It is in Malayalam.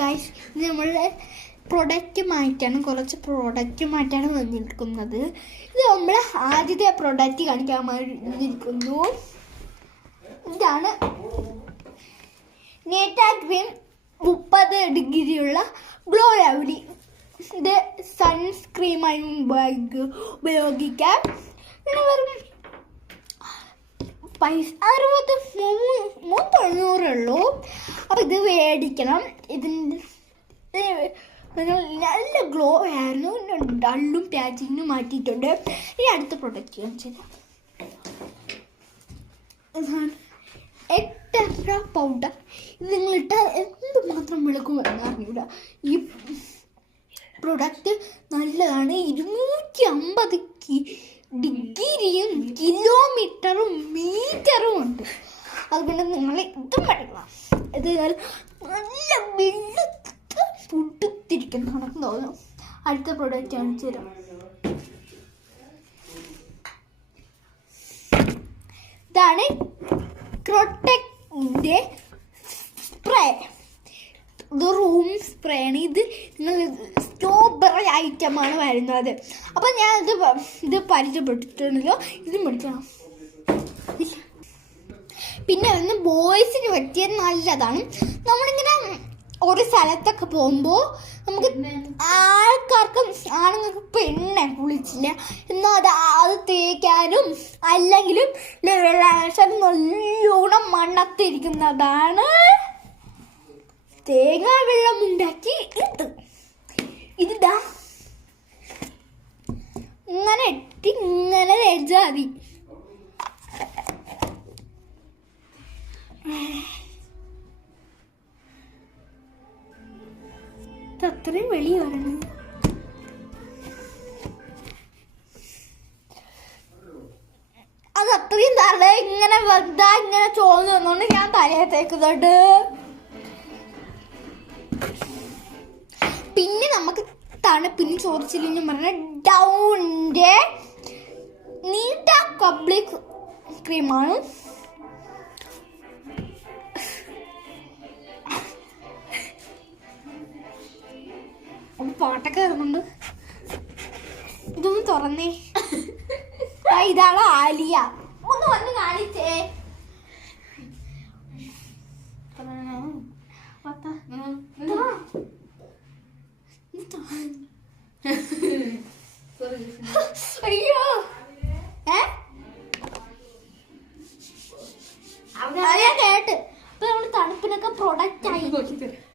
ഗൈസ്, ഇത് നമ്മളുടെ കുറച്ച് പ്രൊഡക്റ്റുമായിട്ടാണ് വന്നിരിക്കുന്നത്. ഇത് നമ്മൾ ആദ്യത്തെ പ്രൊഡക്റ്റ് കാണിക്കാൻ വന്നിരിക്കുന്നു. ഇതാണ് നേറ്റാ ക്രീം 30 ഡിഗ്രിയുള്ള ഗ്ലോ ലവ്ലി. ഇത് സൺസ്ക്രീമായി ഉപയോഗിക്കാം. പൈസ 63 ഉള്ളൂ. അപ്പം ഇത് മേടിക്കണം. ഇതിൻ്റെ നല്ല ഗ്ലോ ആയിരുന്നു. ഡള്ളും പാച്ചിങ്ങും മാറ്റിയിട്ടുണ്ട്. ഈ അടുത്ത പ്രൊഡക്റ്റ് കാണിച്ചത് ഇതാണ് എക്സ്ട്ര പൗഡർ. ഇത് നിങ്ങളിട്ടാൽ എന്തുമാത്രം വിളക്കുമെന്ന് അറിയില്ല. ഈ പ്രൊഡക്റ്റ് നല്ലതാണ്. 250 ഡിഗ്രിയും കിലോമീറ്ററും മീറ്ററും ഉണ്ട്. അതുകൊണ്ട് നിങ്ങൾ ഇതും പഠിക്കണം. ഇത് നല്ല വെളുത്ത് പൊട്ടിത്തിരിക്കുന്നതാണെന്ന് തോന്നുന്നു. അടുത്ത പ്രൊഡക്റ്റ് കാണിച്ചു തരാം. ഇതാണ് ക്രോടെക്കിൻ്റെ സ്പ്രേ. ഇത് റൂം സ്പ്രേ ആണ്. ഇത് നിങ്ങൾ സ്ട്രോബെറി ഐറ്റമാണ് വരുന്നത്. അപ്പം ഞാൻ ഇത് പരിചയപ്പെട്ടിട്ടുണ്ടല്ലോ. ഇത് മേടിക്കണം. പിന്നെ ഒന്ന് ബോയ്സിന് പറ്റിയ നല്ലതാണ്. നമ്മളിങ്ങനെ ഒരു സ്ഥലത്തൊക്കെ പോകുമ്പോൾ നമുക്ക് ആണുങ്ങൾക്ക് പെണ്ണെ കുളിച്ചില്ല എന്നാൽ അത് തേക്കാനും അല്ലെങ്കിലും നല്ലോണം മണത്തിരിക്കുന്നതാണ് തേങ്ങാ വെള്ളം ഉണ്ടാക്കി ഇതാ ഇങ്ങനെ ഇട്ട് ഇങ്ങനെ തേച്ചാൽ മതി. അത്രയും വെളിയ വരണം. അത് അത്രയും തറ ഇങ്ങനെ വെറുതെ ഇങ്ങനെ ചോന്ന് വന്നോണ്ട് ഞാൻ തലയെ തേക്കുന്നുണ്ട്. പിന്നെ നമുക്ക് തണുപ്പിന് ചോദിച്ചില്ലെന്ന് പറഞ്ഞ ഡൗണിന്റെ നീട്ട പബ്ലിക് ക്രീമാണ്. പാട്ടൊക്കെ ഇറങ്ങുന്നുണ്ട്. ഇതൊന്ന് തുറന്നേ. ഇതാണ് ആലിയ. ഒന്ന് വന്ന് കാണിച്ചേ.